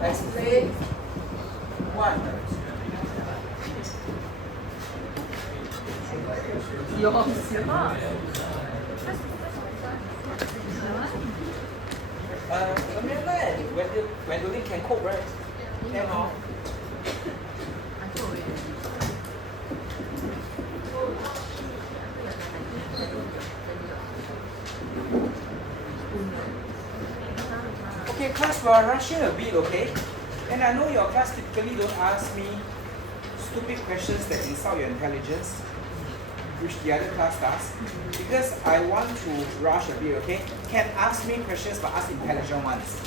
Explain what? When do they can cope, right? Can or? Okay, class, we are rushing a bit, okay? And I know your class typically don't ask me stupid questions that insult your intelligence, which the other class does, because I want to rush a bit, okay? Can ask me questions, but ask intelligent ones.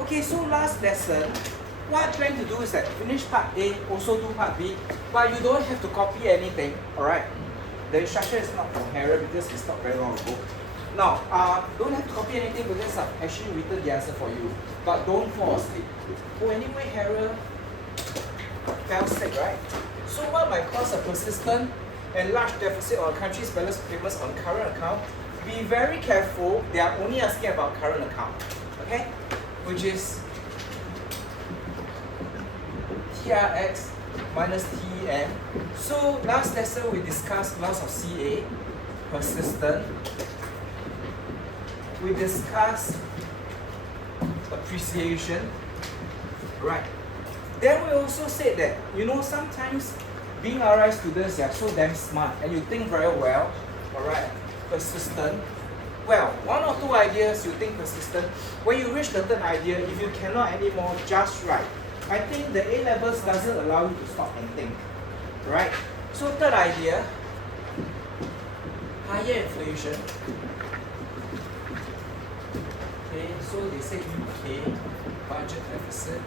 Okay, so last lesson, what I plan to do is that finish part A, also do part B, but you don't have to copy anything, alright? The instruction is not from Harold because it's not very long ago. Now, don't have to copy anything because I've actually written the answer for you, but don't fall asleep. Oh, anyway, Harold fell sick, right? So what might cause a persistent and large deficit on a country's balance payments on current account? Be very careful, they are only asking about current account, okay? Which is TRX minus TEN. So last lesson we discussed loss of CA, persistent. We discussed appreciation, right? Then we also said that, you know, sometimes being RI students, they are so damn smart and you think very well, alright, persistent. Well, one or two ideas you think persistent. When you reach the third idea, if you cannot anymore, just write. I think the A levels doesn't allow you to stop and think, right? So third idea, higher inflation. Okay, so they say UK budget deficit.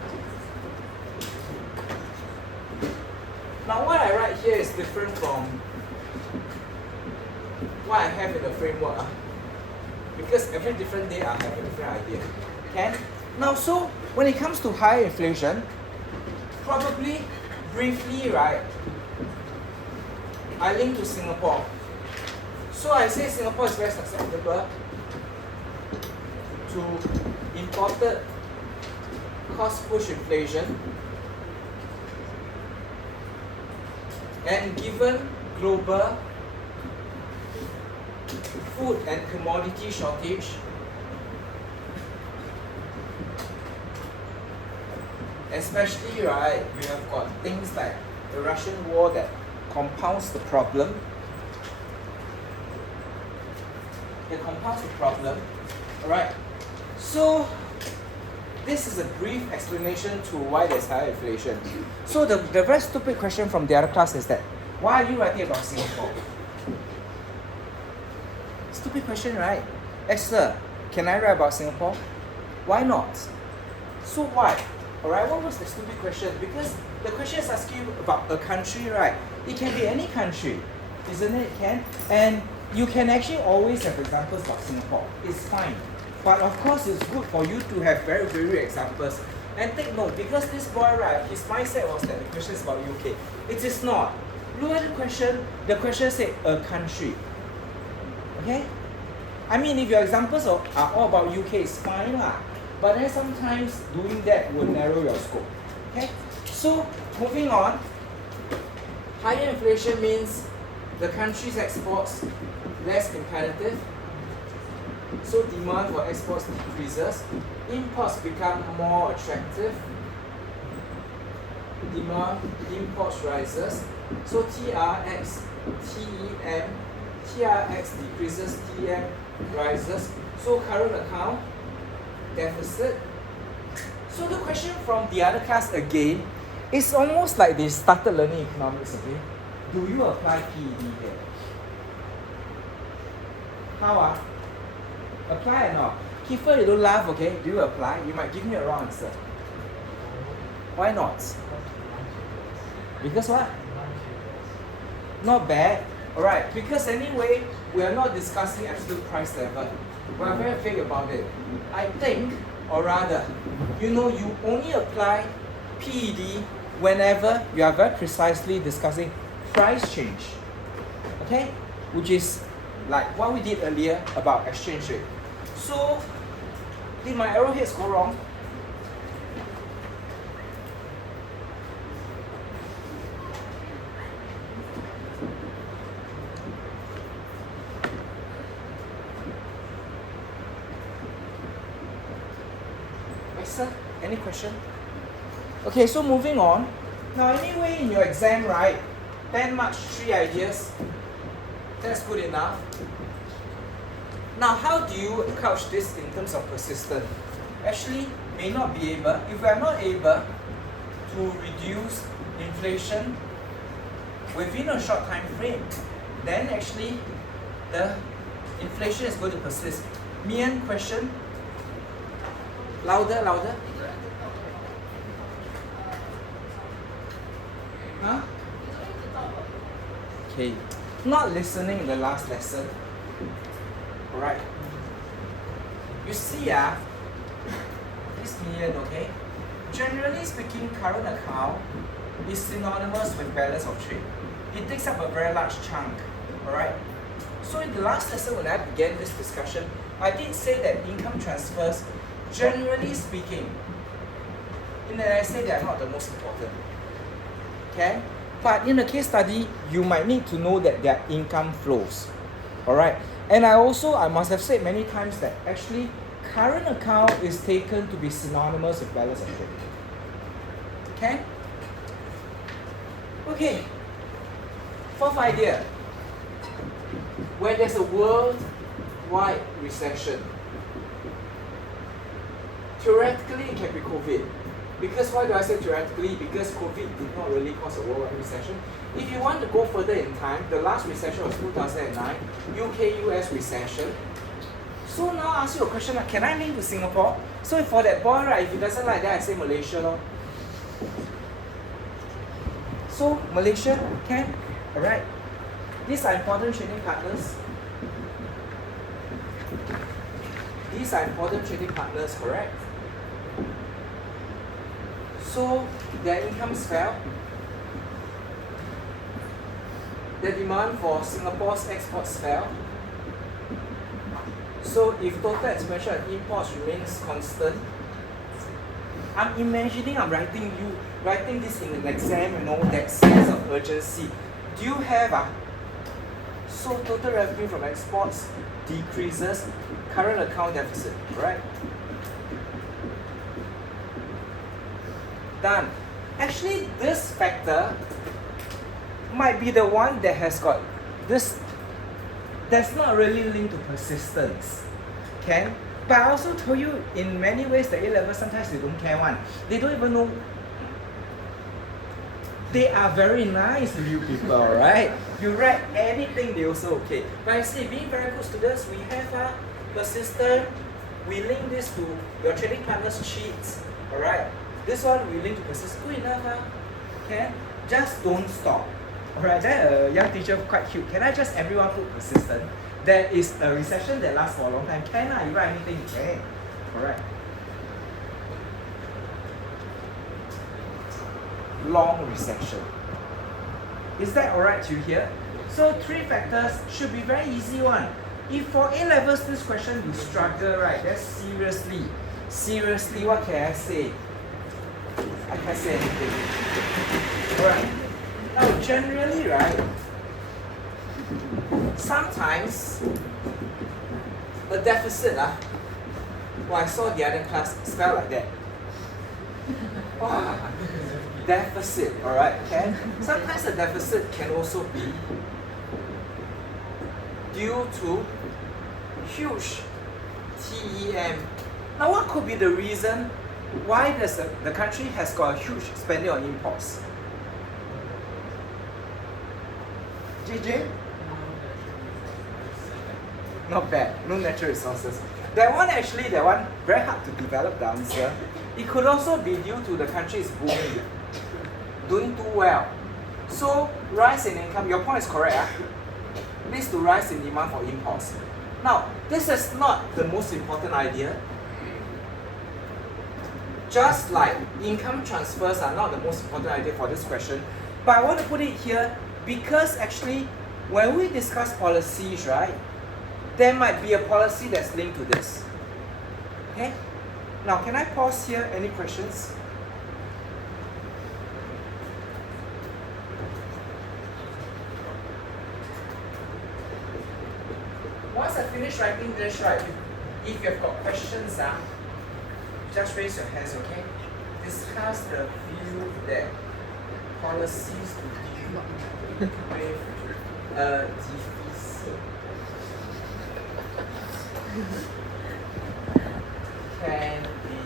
Now what I write here is different from what I have in the framework. Because every different day I have a different idea. Okay? Now, so when it comes to high inflation, probably briefly, right, I link to Singapore. So I say Singapore is very susceptible to imported cost push inflation, and given global food and commodity shortage, especially, right, we have got things like the Russian war that compounds the problem. It compounds the problem, alright? So, this is a brief explanation to why there's higher inflation. So, the very stupid question from the other class is that, why are you writing about Singapore? Stupid question, right? Esther, can I write about Singapore? Why not? So why? Alright, what was the stupid question? Because the question is asking you about a country, right? It can be any country, isn't it? It can. And you can actually always have examples about Singapore. It's fine. But of course, it's good for you to have very, very examples. And take note, because this boy, right, his mindset was that the question is about UK. It is not. Look at the question said a country. Okay? I mean, if your examples are all about UK, it's fine lah. But then sometimes doing that will narrow your scope. Okay? So, moving on. Higher inflation means the country's exports less competitive. So demand for exports decreases. Imports become more attractive. Demand, imports rises. So TRX, TEM, TRX decreases, TM rises. So current account deficit. So the question from the other class again is almost like they started learning economics, okay? Do you apply PED here? How apply or not? Kiefer, you don't laugh, okay? Do you apply? You might give me a wrong answer. Why not? Because what? Not bad. Alright, because anyway, we are not discussing absolute price level. We are very vague about it. I think, or rather, you know, you only apply PED whenever you are very precisely discussing price change. Okay? Which is like what we did earlier about exchange rate. So, did my arrowheads go wrong? Sir, any question? Okay, so moving on. Now anyway, in your exam, right, 10 marks, 3 ideas. That's good enough. Now how do you couch this in terms of persistence? Actually, may not be able. If we are not able to reduce inflation within a short time frame, then actually the inflation is going to persist. Mian, question? Louder, louder. Huh? Okay. Not listening in the last lesson. Alright. You see, this million, okay? Generally speaking, current account is synonymous with balance of trade. It takes up a very large chunk. Alright? So in the last lesson when I began this discussion, I did say that income transfers, generally speaking, in the essay they are not the most important. Okay? But in a case study, you might need to know that there are income flows. Alright? And I must have said many times that actually current account is taken to be synonymous with balance of trade. Okay? Okay. Fourth idea. When there's a worldwide recession, theoretically, it can be COVID. Because why do I say theoretically? Because COVID did not really cause a worldwide recession. If you want to go further in time, the last recession was 2009, UK-US recession. So now I ask you a question, can I link to Singapore? So for that boy, right, if he doesn't like that, I say Malaysia, lor. So Malaysia, can? Alright. These are important trading partners. These are important trading partners, correct? So their incomes fell. The demand for Singapore's exports fell. So if total expenditure on imports remains constant, I'm imagining I'm writing this in an exam, that sense of urgency. Do you have So total revenue from exports decreases, current account deficit, right? Done. Actually, this factor might be the one that has got this, that's not really linked to persistence. Okay? But I also told you in many ways the A-level sometimes they don't care one. They don't even know. They are very nice to you people, alright? You write anything, they also okay. But I say, being very good students, we have persistent, we link this to your trading partner's cheats, alright? This one we link to persist. Good enough, okay? Just don't stop. Alright, that young teacher quite cute. Can I just everyone put persistent? There is a recession that lasts for a long time. Can I? You write anything? You can. Alright. Long recession. Is that alright to hear? So 3 factors should be very easy one. If for A-levels this question you struggle, right, then seriously, what can I say? I can't say anything. Alright. Now generally, right, sometimes a deficit, I saw the other class spell like that. Oh, deficit, alright, okay? Sometimes a deficit can also be due to huge TEM. Now what could be the reason why the country has got a huge spending on imports? JJ? Not bad, no natural resources. That one very hard to develop the answer. It could also be due to the country is booming, doing too well. So rise in income, your point is correct, leads to rise in demand for imports. Now, this is not the most important idea. Just like income transfers are not the most important idea for this question, but I want to put it here because actually when we discuss policies, right, there might be a policy that's linked to this. Okay? Now, can I pause here? Any questions? Once I finish writing this, right, if you've got questions, just raise your hands, okay? Discuss the view that policies to deal with a deficit can be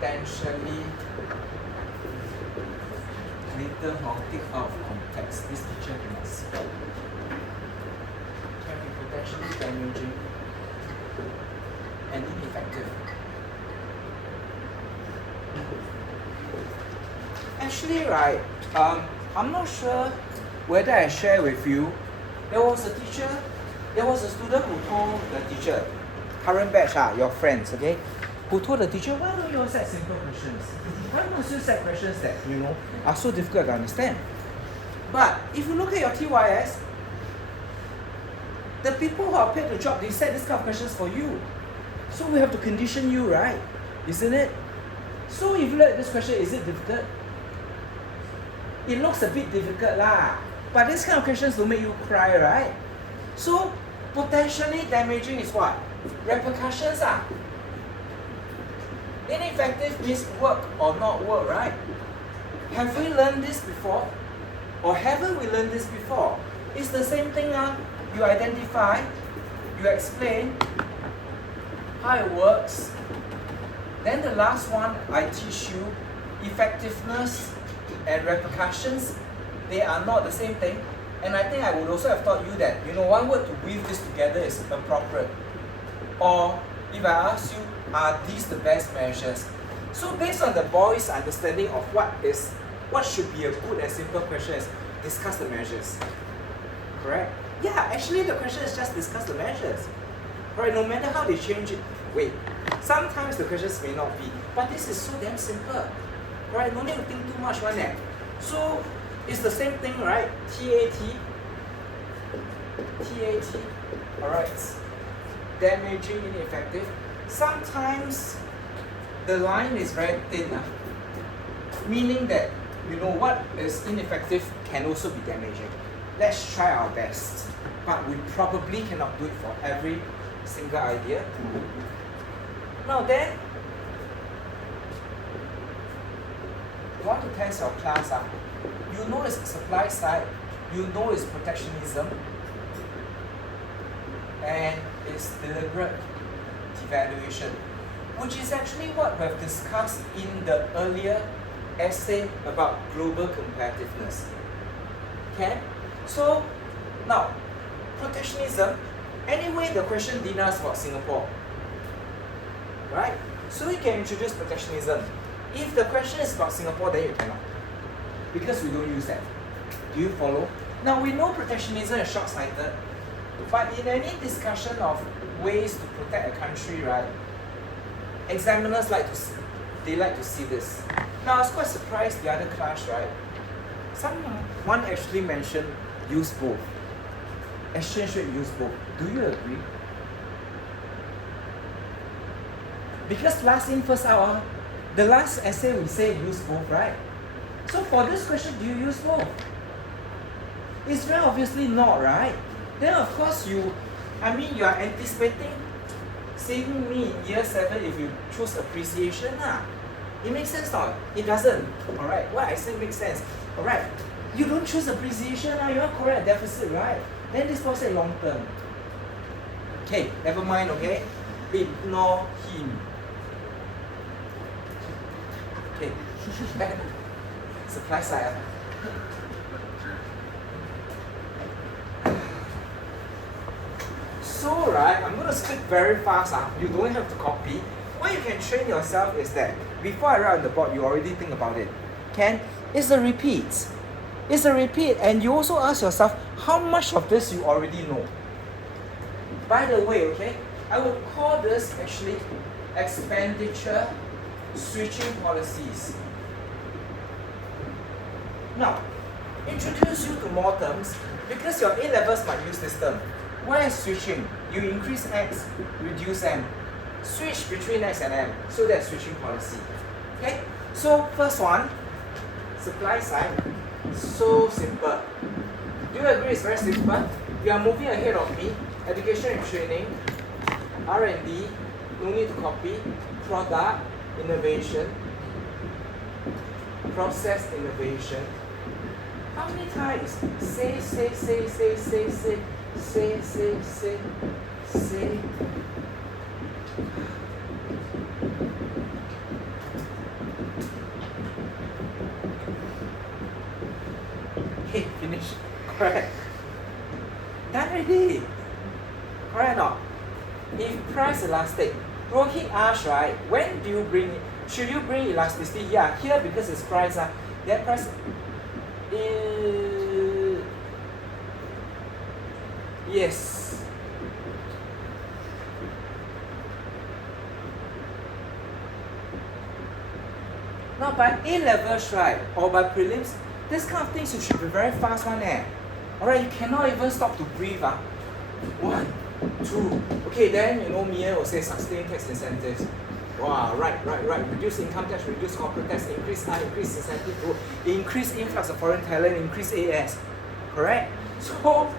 potentially little taken out of context. This teacher cannot spell. Can be potentially damaging and ineffective. Actually, right, I'm not sure whether I share with you. There was a student who told the teacher, current batch, your friends, okay, who told the teacher, why don't you all set simple questions? Why don't you set questions that, are so difficult to understand? But if you look at your TYS, the people who are paid the job, they set this kind of questions for you. So we have to condition you, right? Isn't it? So if you look at this question, is it difficult? It looks a bit difficult lah. But this kind of questions will make you cry, right? So potentially damaging is what? Repercussions are. Ineffective means work or not work, right? Have we learned this before? Or haven't we learned this before? It's the same thing. You identify, you explain how it works. Then the last one I teach you, effectiveness and repercussions, they are not the same thing. And I think I would also have taught you that, one word to weave this together is appropriate. Or if I ask you, are these the best measures? So based on the boys' understanding of what should be a good and simple question is discuss the measures. Correct? Yeah, actually the question is just discuss the measures. Right, no matter how they change it. Wait, sometimes the questions may not be, but this is so damn simple. Right, no need to think too much on that. So it's the same thing, right? TAT, alright. Damaging, ineffective. Sometimes the line is very thin, meaning that what is ineffective can also be damaging. Let's try our best, but we probably cannot do it for every single idea. Now then, you want to test your class, you know it's supply side, you know it's protectionism, and it's deliberate devaluation, which is actually what we have discussed in the earlier essay about global competitiveness. Okay? So, now, protectionism, anyway the question didn't ask about Singapore. Right? So we can introduce protectionism. If the question is about Singapore, then you cannot. Because we don't use that. Do you follow? Now we know protectionism is short-sighted, but in any discussion of ways to protect a country, right, examiners like to see this. Now I was quite surprised the other class, right? Someone actually mentioned use both. Exchange rate use both. Do you agree? Because last in, first out, the last essay we say use both, right? So for this question, do you use both? It's very obviously not, right? Then of course you are anticipating seeing me in year 7 if you choose appreciation. It makes sense not? It doesn't. Alright, what I say makes sense. Alright, you don't choose appreciation, you are correct, deficit, right? Then this person long term. Okay, never mind, okay? Ignore him. Okay, supply side. So right, I'm going to speak very fast. You don't have to copy. What you can train yourself is that before I write on the board, you already think about it. It's a repeat. It's a repeat, and you also ask yourself how much of this you already know. By the way, okay, I would call this actually expenditure switching policies. Now, introduce you to more terms because your A-levels might use this term. Why switching? You increase X, reduce M. Switch between X and M. So that's switching policy. Okay? So first one, supply side. So simple. Do you agree it's very simple? You are moving ahead of me. Education and training, R&D, no need to copy. Product, innovation, process innovation. How many times? Say. Okay, finish. Correct. Done already. Correct or not? If price elastic, Rohit asked, right, when do you bring, should you bring elasticity? Yeah, here because it's price, that price is, yes. Now by A levels, right, or by prelims, this kind of things you should be very fast one. Alright, you cannot even stop to breathe. 1, 2. Okay, then you know Mia will say sustain tax incentives. Wow, right. Reduce income tax, reduce corporate tax, increase incentive growth, increase influx of foreign talent, increase AS. Correct? So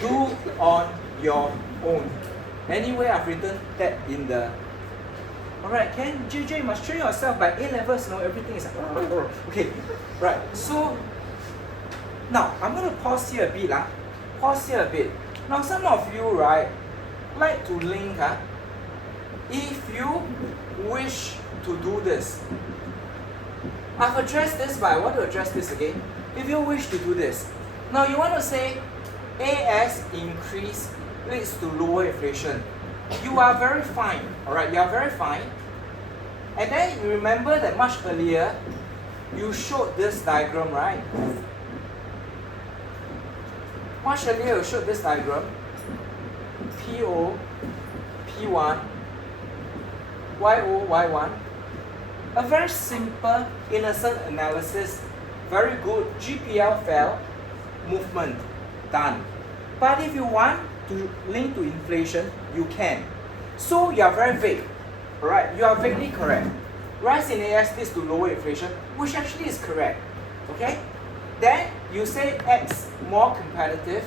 do on your own. Anyway, I've written that in the. Alright, Ken, JJ, you must train yourself by A levels, everything is like, okay, right. So now I'm gonna pause here a bit. Now some of you, right, like to link. If you wish to do this, I've addressed this, but I want to address this again. If you wish to do this, now you want to say AS increase leads to lower inflation. You are very fine, alright, you are very fine. And then you remember that much earlier, you showed this diagram, right? Much earlier you showed this diagram. PO, P1, YO, Y1. A very simple innocent analysis, very good. GPL fell, movement, done. But if you want to link to inflation, you can. So you are very vague, alright? You are vaguely correct. Rise in AS leads to lower inflation, which actually is correct, okay? Then you say X more competitive,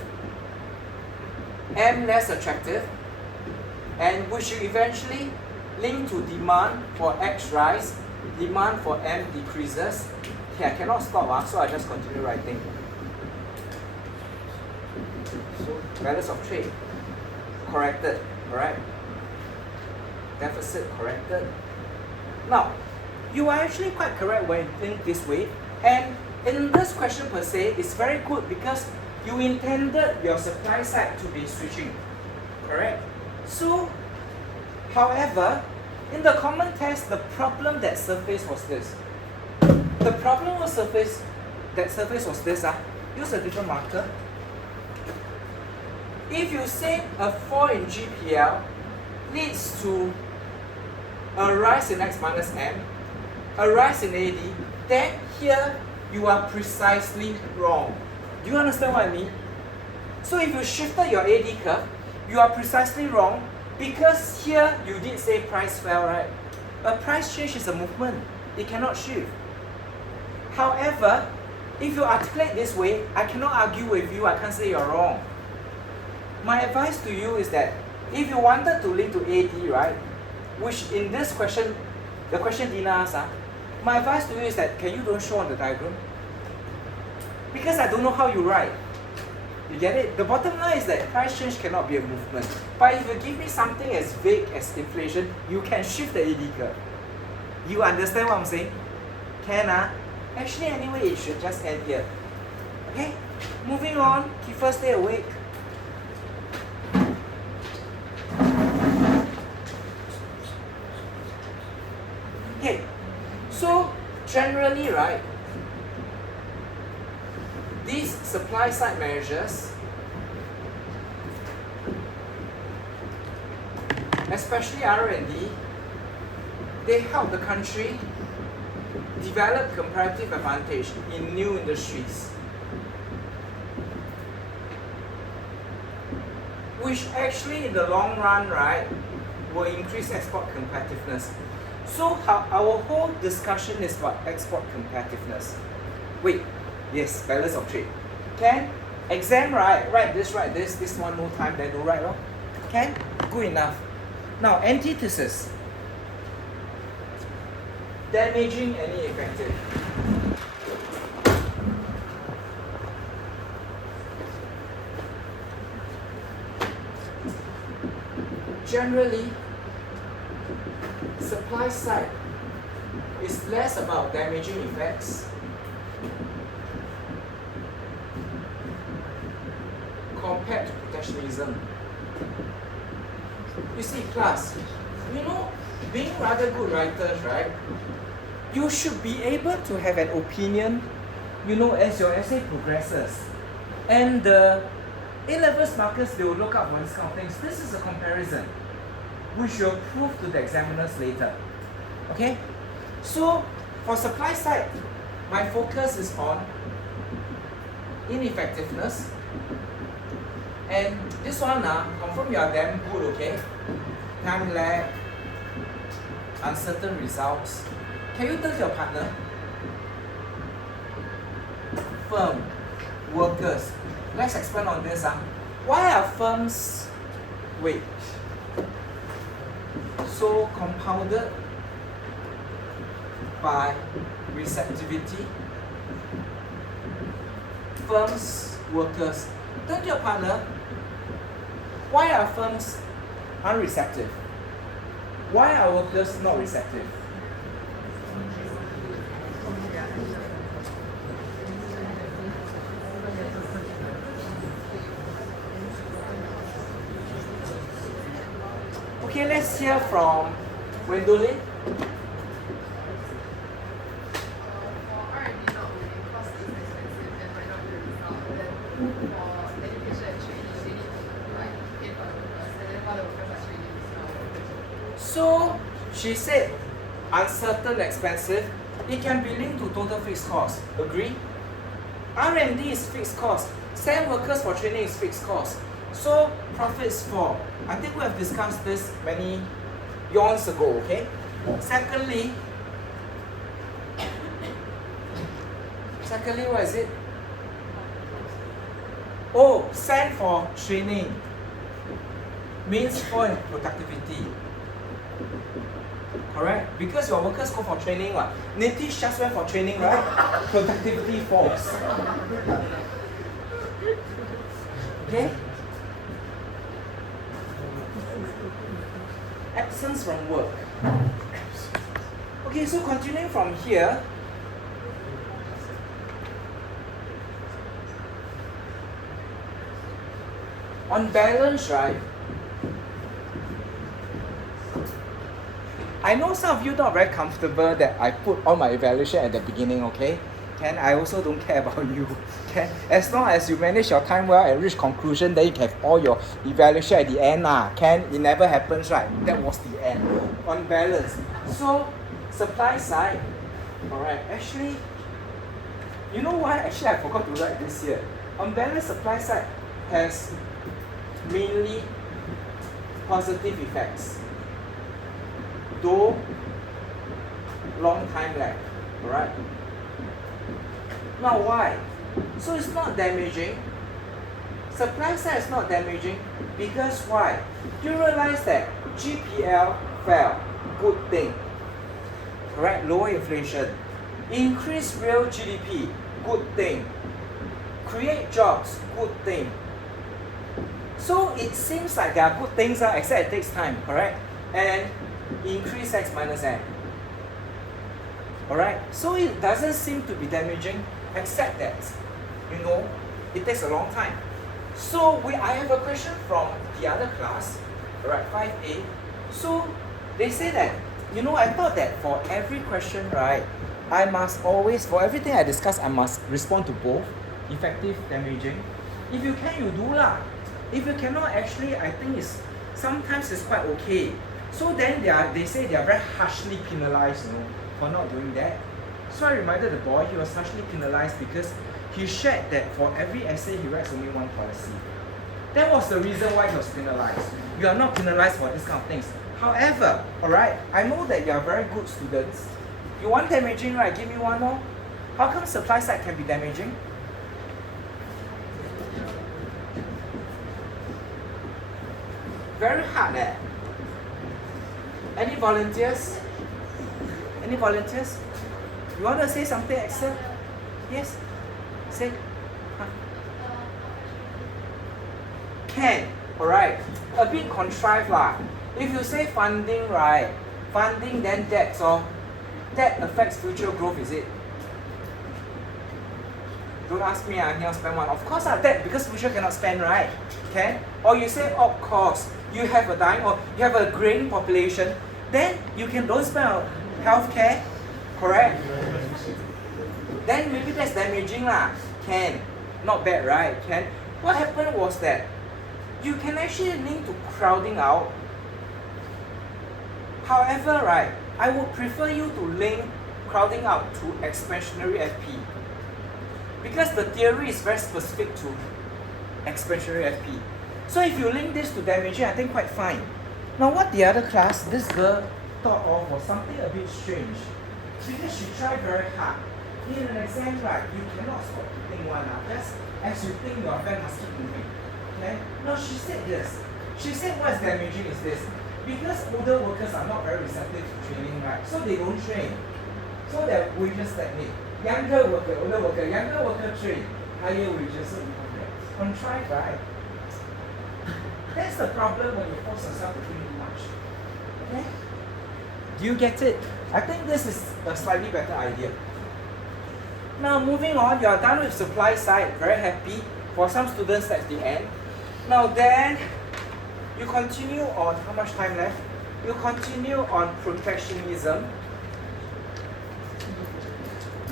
M less attractive, and which you eventually link to demand for X rise, demand for M decreases. Okay, I cannot stop, so I just continue writing. So balance of trade corrected, alright? Deficit corrected. Now, you are actually quite correct when you think this way, and in this question per se, it's very good because you intended your supply side to be switching, correct? So, however, in the common test, the problem that surfaced was this. The problem that surfaced was this. Use a different marker. If you say a fall in GPL leads to a rise in X minus M, a rise in AD, then here you are precisely wrong. Do you understand what I mean? So if you shifted your AD curve, you are precisely wrong because here you did say price fell, right? A price change is a movement. It cannot shift. However, if you articulate this way, I cannot argue with you. I can't say you're wrong. My advice to you is that if you wanted to link to AD, right, which in this question, the question Dina asked, my advice to you is that can you don't show on the diagram? Because I don't know how you write. You get it? The bottom line is that price change cannot be a movement. But if you give me something as vague as inflation, you can shift the AD curve. You understand what I'm saying? Can Actually, anyway, it should just end here. Okay? Moving on. Kiefer, stay awake. Okay. So, generally, right, these supply side measures, especially R&D, they help the country develop comparative advantage in new industries, which actually in the long run, right, will increase export competitiveness. So our whole discussion is about export competitiveness. Wait, yes, balance of trade. Can exam, right, write this, this one no time, then don't write, can? Good enough. Now, antithesis. Damaging any effective. Generally, supply side is less about damaging effects compared to protectionism. You see, class, being rather good writers, right? You should be able to have an opinion, as your essay progresses. And the A-levels markers, they will look up for this kind of things. This is a comparison, which you'll prove to the examiners later. Okay? So, for supply side, my focus is on ineffectiveness. And this one, confirm you are damn good, okay? Time lag, uncertain results. Can you tell your partner? Firm, workers. Let's expand on this. Why are firms, so compounded by receptivity? Firms, workers. Tell your partner, why are firms unreceptive? Why are workers not receptive? Okay, let's hear from Gwendolyn. So she said uncertain, expensive, it can be linked to total fixed cost. Agree? R&D is fixed cost. Send workers for training is fixed cost. So profits fall. I think we have discussed this many eons ago, okay? Secondly, what is it? Oh, send for training means fall in productivity. Correct? Because your workers go for training, what? Nitish just went for training, right? Productivity falls. Okay? Absence from work. Okay, so continuing from here, on balance, right? I know some of you not very comfortable that I put all my evaluation at the beginning, okay? I also don't care about you. As long as you manage your time well and reach conclusion, then you can have all your evaluation at the end. It never happens, right? That was the end. On balance. So, supply side, alright, actually, you know why? Actually, I forgot to write this here. On balance, supply side has mainly positive effects, though long time lag, alright? Now why? So it's not damaging. Supply side is not damaging because why? You realize that GPL fell, good thing. Correct? Lower inflation. Increase real GDP, good thing. Create jobs, good thing. So it seems like there are good things, except it takes time, correct? And increase X minus N. Alright? So it doesn't seem to be damaging, except that, it takes a long time. So I have a question from the other class, alright, 5A. So they say that, I thought that for every question, right, I must always, for everything I discuss, I must respond to both, effective, damaging. If you can, you do lah. If you cannot, actually, I think sometimes it's quite okay. So then they say they are very harshly penalized, for not doing that. So I reminded the boy he was harshly penalized because he shared that for every essay he writes only one policy. That was the reason why he was penalized. You are not penalized for this kind of things. However, alright, I know that you are very good students. You want damaging, right? Give me one more. How come supply side can be damaging? Very hard, eh? Any volunteers? Any volunteers? You want to say something, Axel? Yes? Say. Huh? Can. Alright. A bit contrived lah. If you say funding, right? Funding then debt, so that affects future growth, is it? Don't ask me, I cannot spend one. Of course, debt because future cannot spend, right? Can? Or you say op cost. You have a dying or you have a graying population, then you can don't spend on healthcare, correct? Then maybe that's damaging lah. Can. Not bad, right? Can. What happened was that you can actually link to crowding out. However, right, I would prefer you to link crowding out to expansionary FP. Because the theory is very specific to expansionary FP. So if you link this to damaging, I think quite fine. Now what the other class, this girl thought of was something a bit strange. Because she tried very hard. In an exam, right, you cannot stop to think one up. Just as you think your friend must keep moving. Okay? Now she said this. She said what's damaging is this. Because older workers are not very receptive to training, right? So they don't train. So their wages stagnate. Younger worker, older worker, younger worker train, higher wages, so become that. Contrived, right? That's the problem when you force yourself to think too much. Okay? Do you get it? I think this is a slightly better idea. Now moving on, you are done with supply side, very happy. For some students that's the end. Now then, you continue on, how much time left? You continue on protectionism.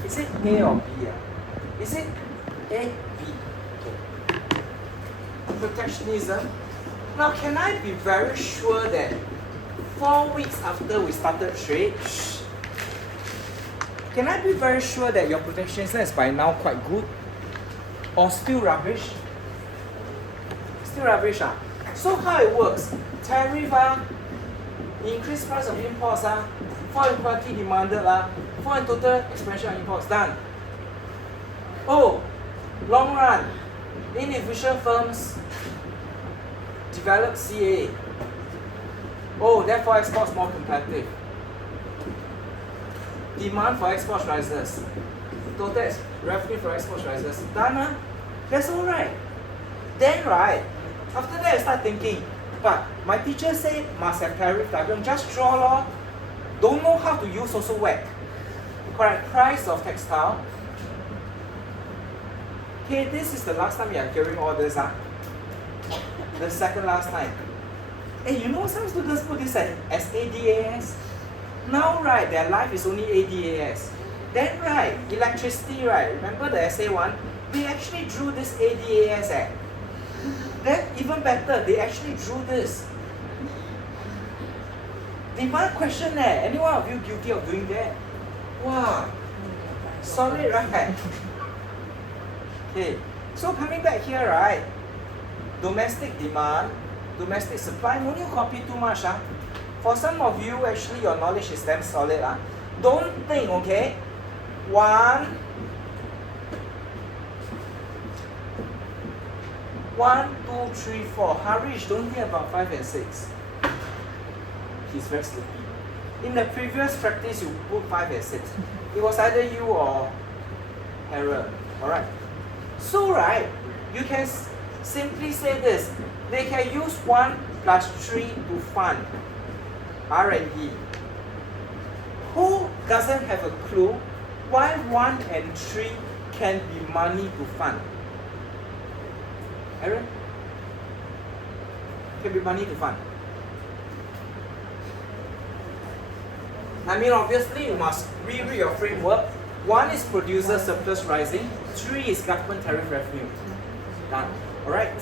Is it A or B? Is it A, B? Okay. Protectionism. Now, can I be very sure that 4 weeks after we started trade, can I be very sure that your protectionism is by now quite good? Or still rubbish? Still rubbish, ah? So how it works? Tariff, increased price of imports, fall in quantity demanded, fall in total expansion of imports, done. Oh, long run, inefficient firms develop CA. Oh, therefore exports more competitive. Demand for exports rises. Total revenue for exports rises. Done, that's all right. Then right, after that I start thinking, but my teacher said must have tariff diagram, just draw law. Don't know how to use also whack. Correct, price of textile. Okay, this is the last time you are hearing all this, the second last time. Hey, you know some students put this as ADAS. Now right, their life is only ADAS. Then right, electricity right, remember the essay one? They actually drew this ADAS. Then even better, they actually drew this. Demand question any one of you guilty of doing that? Wow, solid right? Okay, so coming back here right, domestic demand, domestic supply, don't you copy too much. For some of you, actually your knowledge is damn solid. Don't think, okay? 1, 2, 3, 4. Harish, don't think about 5 and 6. He's very sleepy. In the previous practice, you put 5 and 6. It was either you or Harold. Alright. So, right, you can simply say this. They can use 1 plus 3 to fund R&D. Who doesn't have a clue why 1 and 3 can be money to fund? Aaron? Can be money to fund. I mean, obviously, you must reread your framework. 1 is producer surplus rising. 3 is government tariff revenue. Done. Alright?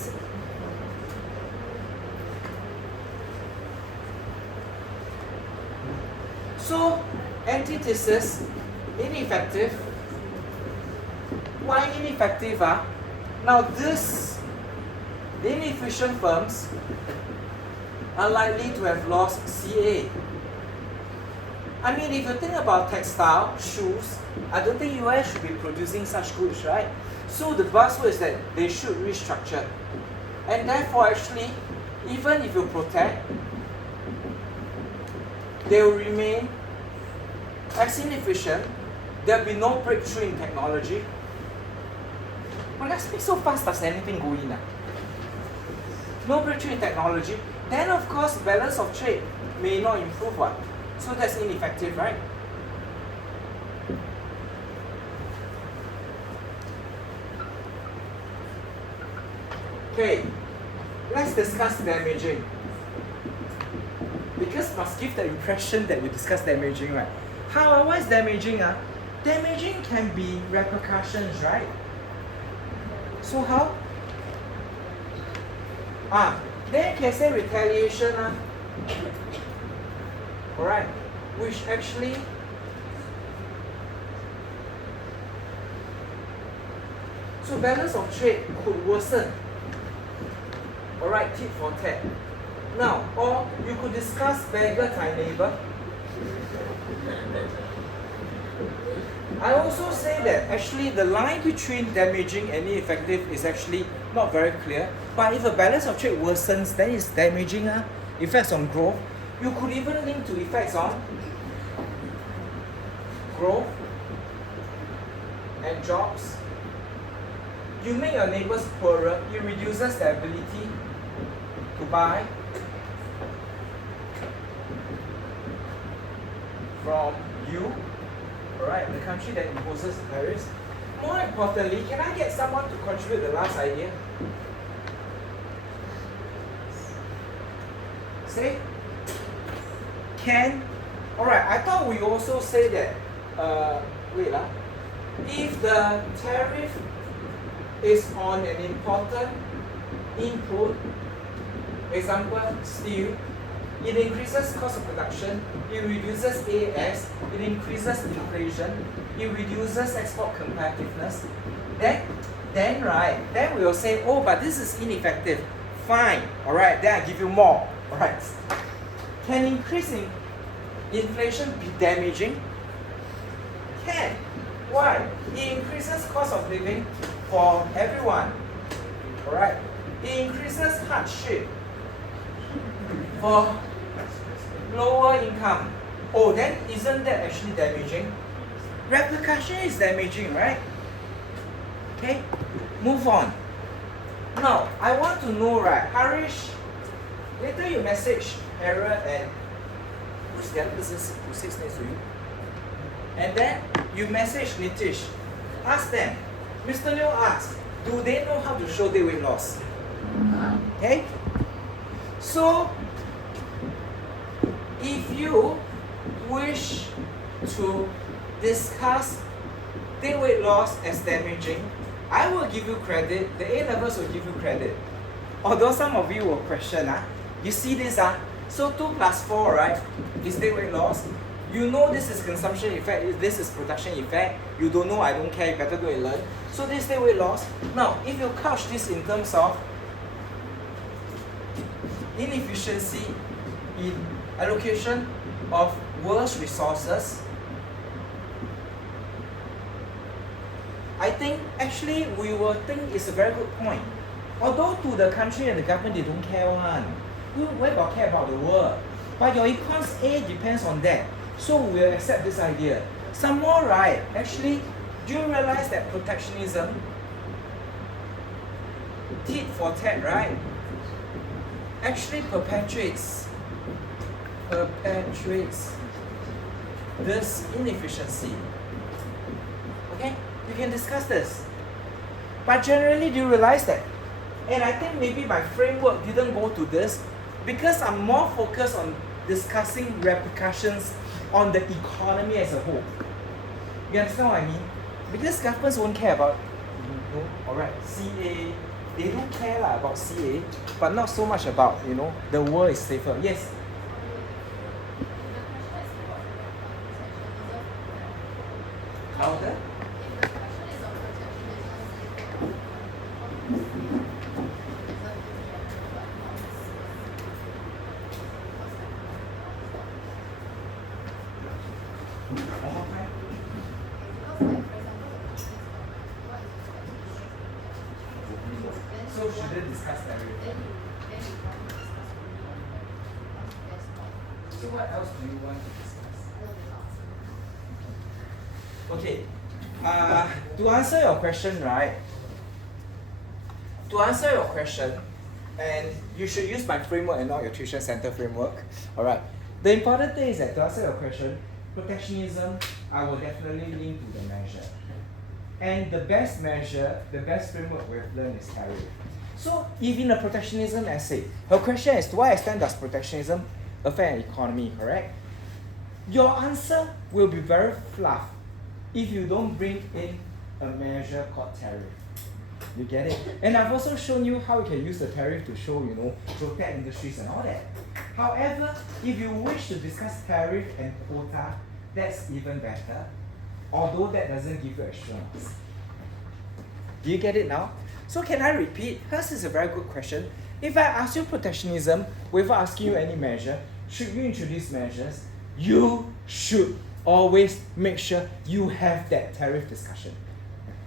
So, antithesis, ineffective. Why ineffective? Now this Inefficient firms are likely to have lost CA. I mean, if you think about textile, shoes, I don't think US should be producing such goods, right? So the buzzword is that they should restructure. And therefore, actually, even if you protect, they will remain as inefficient. There will be no breakthrough in technology. Well, let's speak so fast, does anything go in? No breakthrough in technology. Then, of course, balance of trade may not improve one. So that's ineffective, right? Okay, let's discuss damaging. Because must give the impression that we discuss damaging, right? What is damaging? Damaging can be repercussions, right? So how? Then you can say retaliation. Alright, which actually so balance of trade could worsen. Alright, tit for tat. Now, or you could discuss beggar thy neighbor. I also say that actually the line between damaging and ineffective is actually not very clear. But if a balance of trade worsens, then it's damaging effects on growth. You could even link to effects on growth and jobs. You make your neighbors poorer, it reduces their ability to buy from you, alright, the country that imposes tariffs. More importantly, can I get someone to contribute the last idea? Say? Can? Alright, I thought we also say that, if the tariff is on an important input, example, steel, it increases cost of production, it reduces AS, it increases inflation, it reduces export competitiveness, then we will say, oh, but this is ineffective. Fine, alright, then I give you more. Alright. Can increasing inflation be damaging? Can. Why? It increases cost of living for everyone. Alright. It increases hardship for lower income. Oh, then isn't that actually damaging? Repercussion is damaging, right? Okay, move on. Now, I want to know, right, Harish, later you message Hera and who's the other person who sits next to you? And then you message Nitish. Ask them. Mr. Liu asks, do they know how to show their weight loss? Okay? So, if you wish to discuss their weight loss as damaging, I will give you credit, the A-levels will give you credit. Although some of you will question, you see this, so 2 plus 4, right, is their weight loss. You know this is consumption effect, this is production effect. You don't know, I don't care, you better go and learn. So this is their weight loss. Now, if you couch this in terms of inefficiency in allocation of world's resources, I think actually we will think it's a very good point. Although to the country and the government they don't care one. Where got care about the world? But your econs A depends on that. So we'll accept this idea. Some more, right? Actually, do you realize that protectionism, tit for tat, right, actually perpetuates this inefficiency. Okay? We can discuss this. But generally, do you realize that? And I think maybe my framework didn't go to this because I'm more focused on discussing repercussions on the economy as a whole. You understand what I mean? Because governments won't care about, alright, CA. They don't care about CA, but not so much about, the world is safer. Yes? Louder? One more time. So shouldn't discuss tariff. So what else do you want to discuss? Okay. To answer your question, right? To answer your question, and you should use my framework and not your tuition center framework. Alright. The important thing is that to answer your question, protectionism, I will definitely link to the measure. And the best measure, the best framework we've learned is tariff. So if in a protectionism essay, her question is to what extent does protectionism affect an economy, correct? Your answer will be very fluff if you don't bring in a measure called tariff. You get it? And I've also shown you how you can use the tariff to show, protect industries and all that. However, if you wish to discuss tariff and quota, that's even better, although that doesn't give you extra marks. Do you get it now? So can I repeat? Hers is a very good question. If I ask you protectionism without asking you any measure, should you introduce measures? You should always make sure you have that tariff discussion.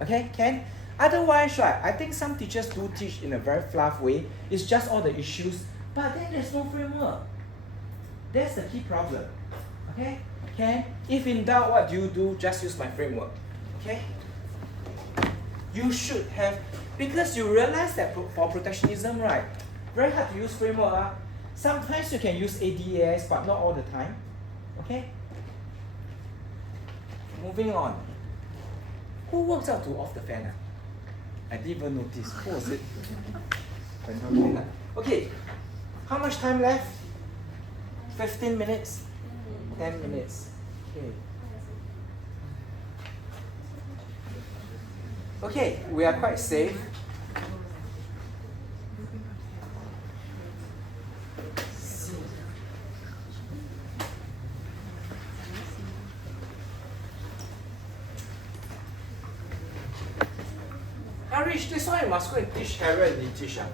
Okay, Ken? Otherwise, right, I think some teachers do teach in a very fluff way. It's just all the issues, but then there's no framework. That's the key problem. Okay? Ken? If in doubt, what do? Just use my framework. Okay? You should have, because you realize that for protectionism, right, very hard to use framework. Sometimes you can use ADAS, but not all the time. Okay? Moving on. Who works out to off the fan? I didn't even notice. Who was it? Okay. How much time left? 15 minutes? 10 minutes. Okay. Okay, we are quite safe. Harish, this one you must go and teach Harry and Nitisha.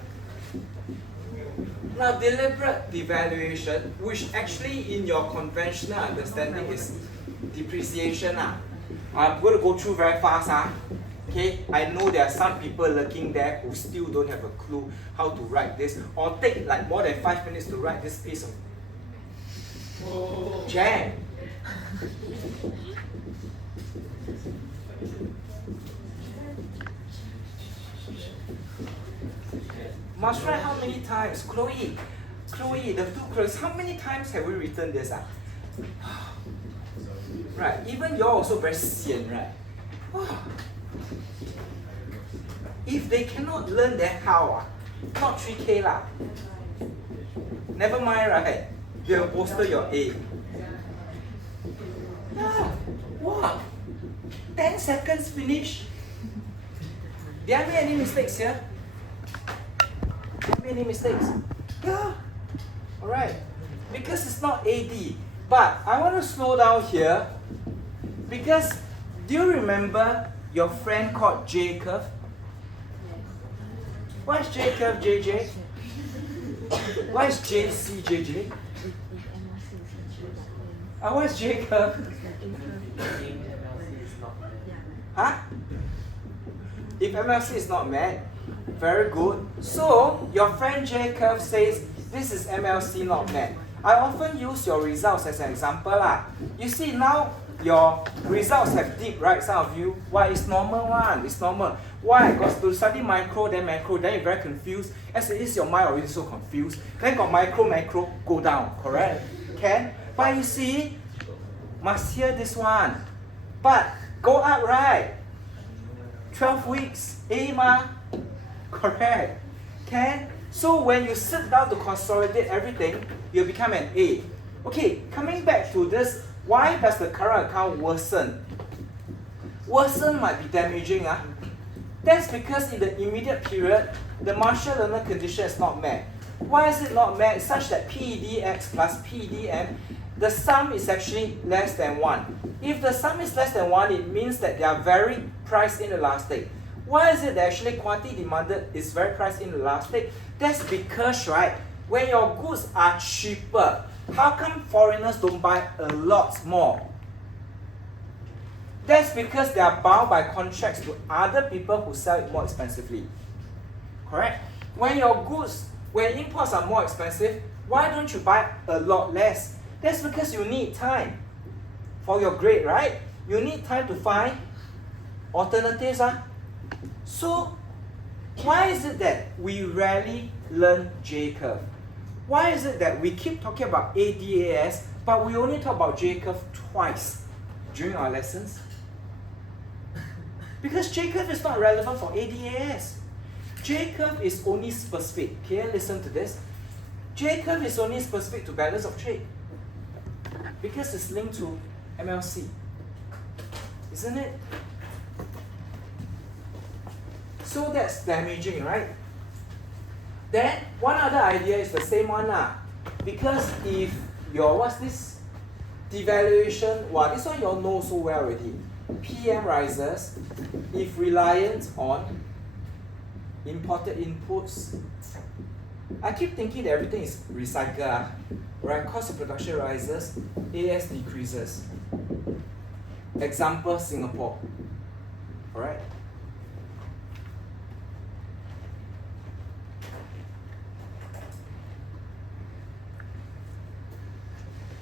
Now, deliberate devaluation, which actually in your conventional understanding is depreciation. I'm going to go through very fast. Okay, I know there are some people lurking there who still don't have a clue how to write this, or take like more than 5 minutes to write this piece of jam. Must write how many times? Chloe, the two Chloes, how many times have we written this? Right, even you're also very sian, right? If they cannot learn, then how? Not 3K lah. Never mind, right? They'll bolster your A. Yeah. Wow. 10 seconds finish. Did I make any mistakes here? Did I make any mistakes? Yeah. Alright. Because it's not AD. But I want to slow down here. Because do you remember your friend called J curve? What's J curve, JJ? What's JCJJ? What's J curve? Huh? If MLC is not met, very good. So your friend J curve says this is MLC not met. I often use your results as an example lah. You see now your results have dipped, right? Some of you. Why? It's normal one. It's normal. Why? Because to study micro, then macro, then you're very confused. As it is, your mind already so confused. Then got micro, macro, go down. Correct? Can? But you see, must hear this one. But go up, right? 12 weeks. A ma. Correct. Can? So when you sit down to consolidate everything, you become an A. Okay, coming back to this, why does the current account worsen? Worsen might be damaging. That's because in the immediate period, the Marshall-Lerner condition is not met. Why is it not met? Such that PEDX plus PEDM, the sum is actually less than 1. If the sum is less than 1, it means that they are very price inelastic. Why is it that actually quantity demanded is very price inelastic? That's because, right, when your goods are cheaper, how come foreigners don't buy a lot more? That's because they are bound by contracts to other people who sell it more expensively. Correct? When imports are more expensive, why don't you buy a lot less? That's because you need time for your grade, right? You need time to find alternatives. So, why is it that we rarely learn J-curve? Why is it that we keep talking about ADAS, but we only talk about J-curve twice during our lessons? Because J-curve is not relevant for ADAS. J-curve is only specific. Can you listen to this? J-curve is only specific to balance of trade because it's linked to MLC. Isn't it? So that's damaging, right? Then one other idea is the same one because if your what's this devaluation, this one you all know so well already. PM rises if reliant on imported inputs. I keep thinking that everything is recycled, right? Cost of production rises, AS decreases. Example, Singapore. Alright?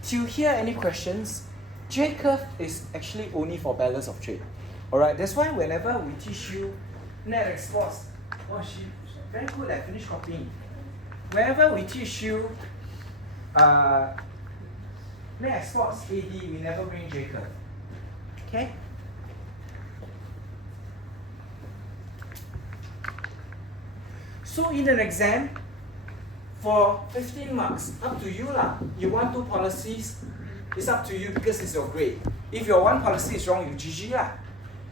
Till here, any questions? J-curve is actually only for balance of trade. Alright, that's why whenever we teach you net exports, very good, I finished copying. Whenever we teach you net exports AD, we never bring J-curve. Okay? So in an exam, for 15 marks, up to you lah. You want 2 policies, it's up to you because it's your grade. If your 1 policy is wrong, you GG lah.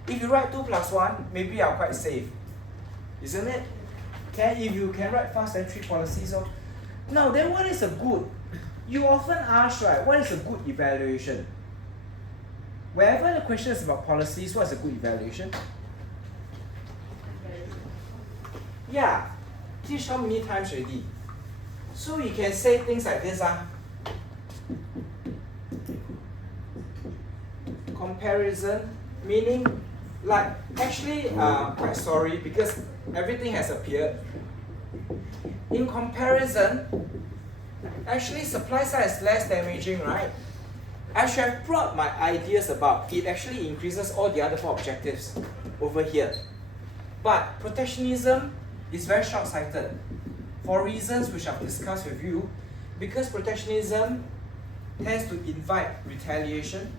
If you write 2 plus 1, maybe you are quite safe. Isn't it? Okay, if you can write fast, then 3 policies. Now, then what is a good? You often ask, right, what is a good evaluation? Wherever the question is about policies, what's a good evaluation? Yeah, teach how many times already? So you can say things like this. Comparison, meaning, like, actually, quite sorry because everything has appeared. In comparison, actually supply side is less damaging, right? I should have brought my ideas about it actually increases all the other 4 objectives over here. But protectionism is very short-sighted for reasons which I've discussed with you, because protectionism tends to invite retaliation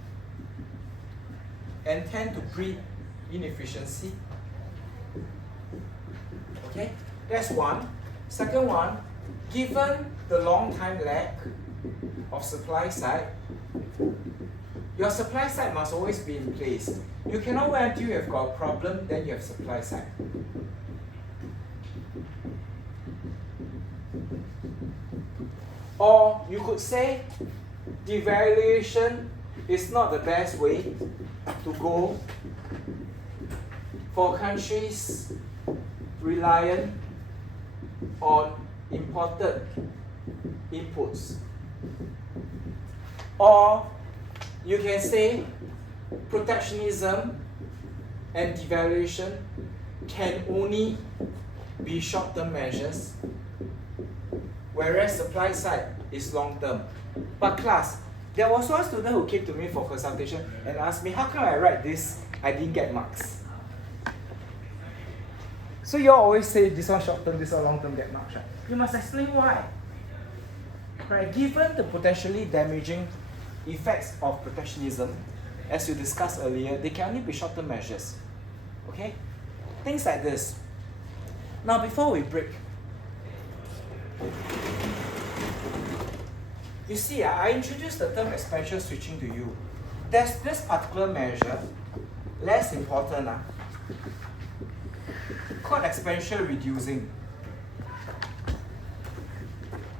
and tend to breed inefficiency. Okay, that's one. Second one, given the long time lag of supply side, your supply side must always be in place. You cannot wait until you have got a problem, then you have supply side. Or you could say devaluation is not the best way to go for countries reliant on imported inputs. Or you can say protectionism and devaluation can only be short-term measures, whereas supply side is long-term. But class, there was one student who came to me for consultation and asked me, how come I write this, I didn't get marks? So you always say this one short-term, this one long-term, get marks, right? You must explain why. Right? Given the potentially damaging effects of protectionism, as you discussed earlier, they can only be short-term measures. Okay? Things like this. Now, before we break, you see, I introduced the term expansion switching to you. There's this particular measure, less important, called expansion reducing.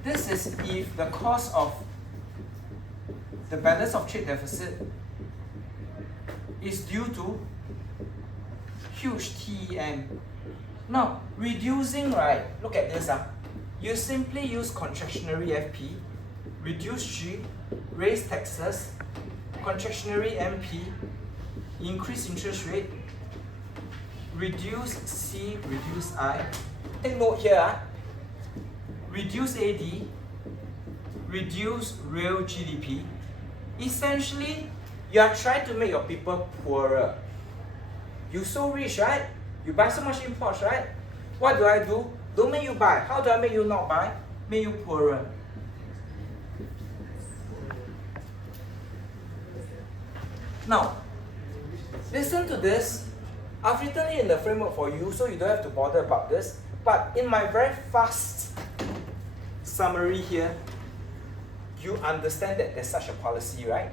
This is if the cost of the balance of trade deficit is due to huge TEM. Now, reducing, right, look at this. You simply use contractionary FP, reduce G, raise taxes, contractionary MP, increase interest rate, reduce C, reduce I. Take note here, reduce AD, reduce real GDP. Essentially, you are trying to make your people poorer. You so rich, right? You buy so much imports, right? What do? Don't make you buy. How do I make you not buy? Make you poorer. Now, listen to this. I've written it in the framework for you, so you don't have to bother about this. But in my very fast summary here, you understand that there's such a policy, right?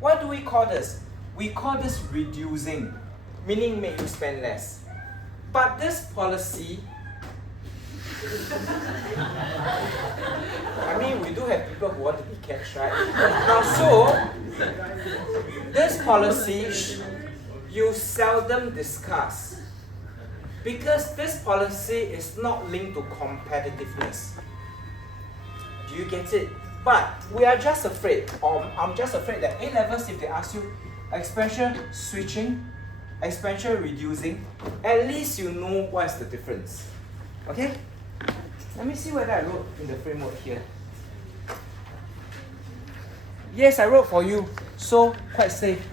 What do we call this? We call this reducing, meaning make you spend less. But this policy, I mean, we do have people who want to be catched, right? Now, so, this policy you seldom discuss because this policy is not linked to competitiveness. Do you get it? But we are just afraid, or I'm just afraid that A-levels, if they ask you expansion switching, expansion reducing, at least you know what's the difference. Okay? Let me see whether I wrote in the framework here. Yes, I wrote for you, so quite safe.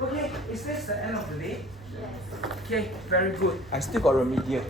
Okay, is this the end of the day? Yes. Okay, very good. I still got remedial.